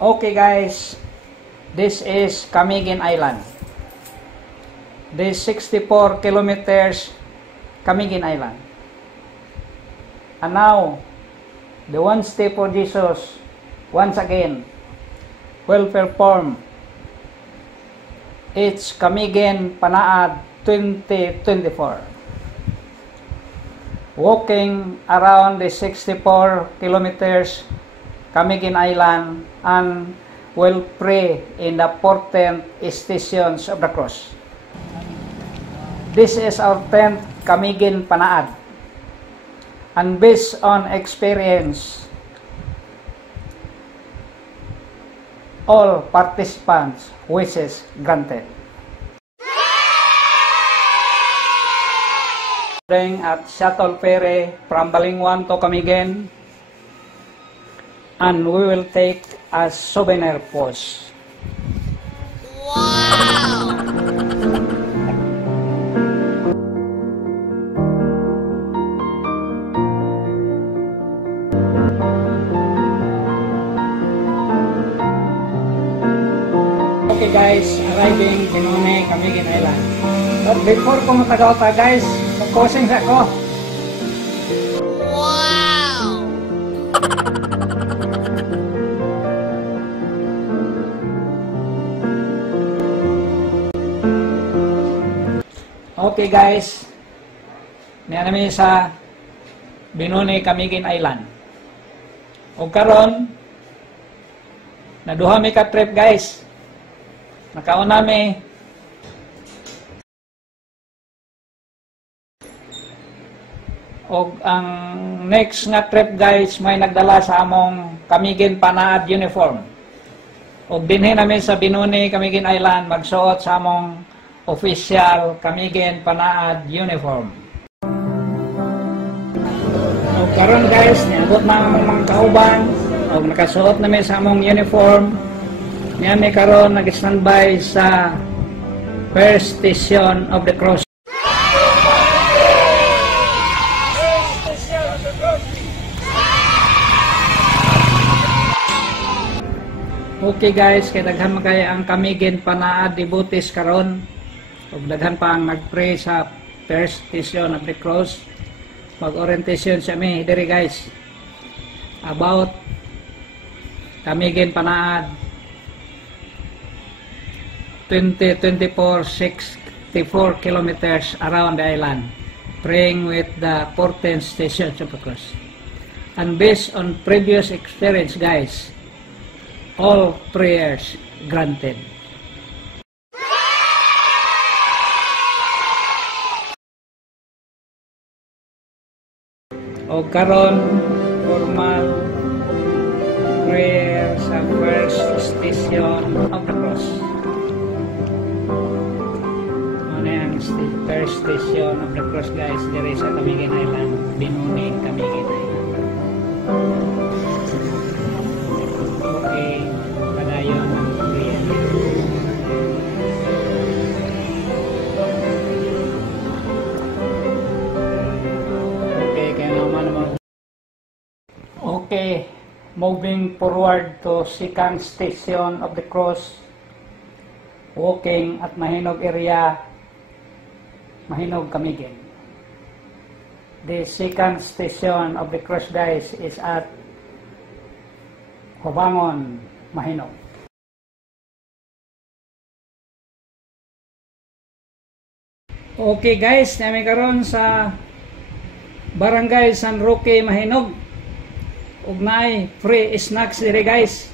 Okay guys, this is Camiguin Island. This 64 kilometers Camiguin Island. And now, the One Step for Jesus once again will perform its Camiguin Panaad 2024. Walking around the 64 kilometers Camiguin Island and will pray in the important stations of the cross. This is our 10th Camiguin Panaad, and based on experience, all participants' wishes granted. At shuttle ferry from Balingwan to Camiguin, and we will take a souvenir pose. Wow! Okay guys, arriving Binone, Camiguin Island. But before ko matagaw guys, mag-posing sa ako. Okay guys, niya namin sa Binone, Camiguin Island. O karon, naduha mi ka trip guys. Nakaon nami o ang next nga trip guys may nagdala sa among Camiguin Panaad uniform. O dinhi namin sa Binone, Camiguin Island magsuot sa among official Camiguin Panaad uniform. O karon guys, niabot na ang mga kauban o nakasuot namin sa among uniform. Niyan ni karon nag-standby sa first station of the cross. Okay guys, kay daghan magay ang Camiguin Panaad devotees karon. Ug daghan pa ang nagpray sa first station of the cross. Mag-orientation sa mi diri guys about Camiguin Panaad 2024 64 kilometers around the island, praying with the 14 stations of the cross. And based on previous experience guys, all prayers granted. O karon formal prayer sa first station of the cross. First station of the cross guys, diri sa Camiguin Island, Binone, Camiguin Island. Okay, padayon ang prayer. Okay, kaya naman. Okay, moving forward to second station of the cross, walking at Mahinog area, Mahinog, Camiguin. The second station of the cross guys is at Hubangon, Mahinog. Okay guys, nami karon sa Barangay San Roque, Mahinog. Ug naay free snacks dire guys.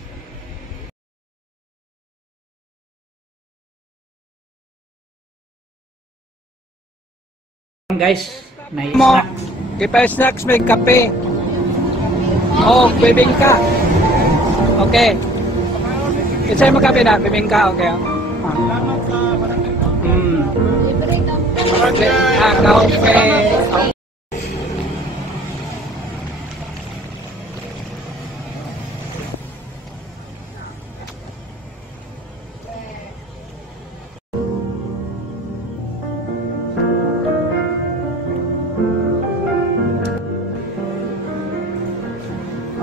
Guys, may snack. Kita snacks, may kape. Oh, bibingka. Okay. Isa mo kape na, bibingka, okay. Okay. Kape.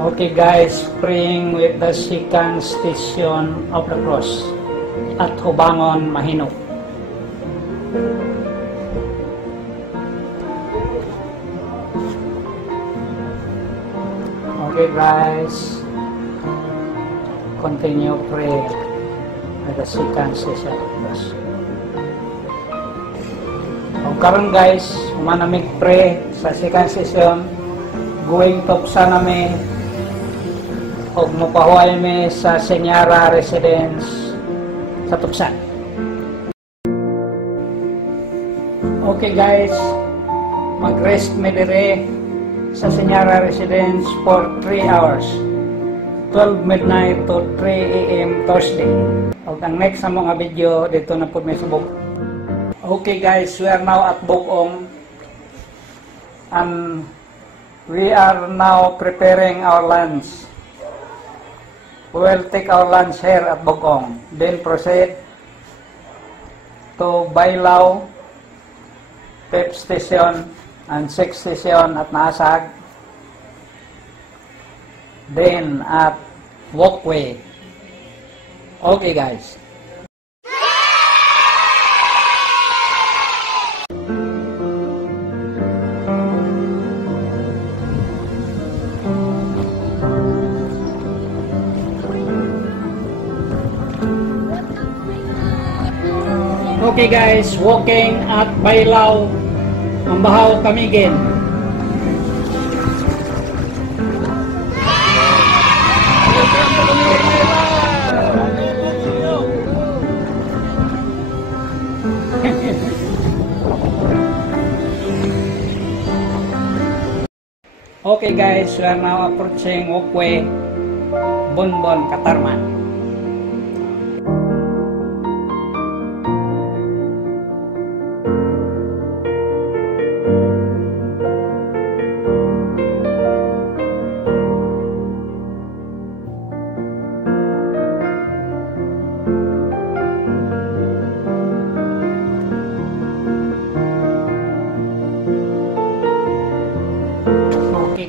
Okay guys, praying with the second station of the cross at Hubangon, Mahinok. Okay guys, continue pray with the second station of the cross. O karon guys, humanamig pray sa second session, going top sana mi o mupahuay mi sa Senyara Residence sa Tupsan. Okay guys, mag-rest mi dire sa Senyara Residence for 3 hours, 12 midnight to 3 AM Thursday. O ang next sa mga video dito na po may subok. Okay guys, we are now at Bogong and we are now preparing our lunch. We will take our lunch here at Bogong, then proceed to Bailao, 5th station and 6th station at Naasag, then at Walkway. Okay guys. Okay guys, walking at Bailao, Mambahaw, Camiguin. Okay guys, we are now approaching Walkway, Bonbon, Katarman.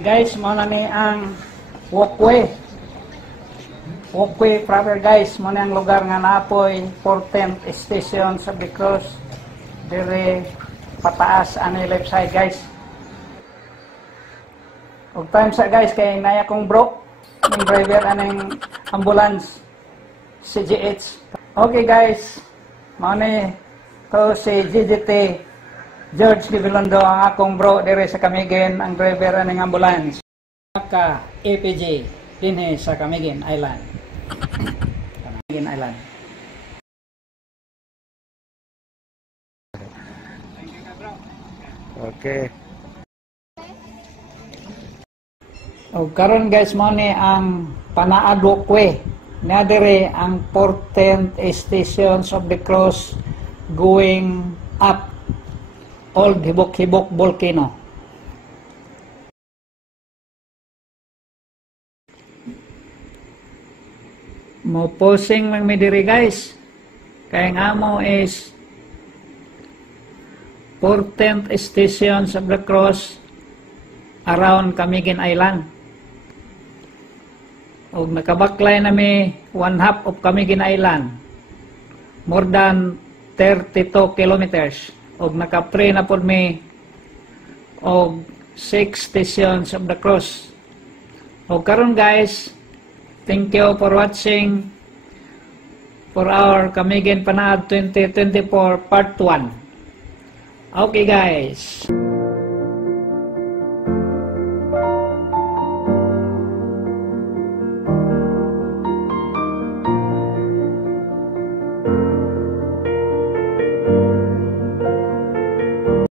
Guys, muna ni ang walkway proper guys, muna ang lugar nga naapoy 14th station sa the cross dire pataas ani left side guys. Og time sa guys kay naya kong bro ng driver aning ambulance CGH. Okay guys, muna to si GGT George Gibilondo ang akong bro dire sa Camiguin, ang driver ng ambulance. Ka APG dinhi sa Camiguin Island. Camiguin Island. Okay. O karon guys mo ni ang Panaad Walkway. Na dire ang 14th stations of the cross going up Old Hibok-Hibok Volcano. Mo posing lang mi diri guys. Kaya nga mo is 14th stations of the cross around Camiguin Island. Og nakabaklay na mi 1/2 of Camiguin Island. More than 32 kilometers. Og naka-pray na po mi og 6 stations of the cross. Og karon guys, thank you for watching for our Camiguin Panaad 2024 part 1. Okay guys.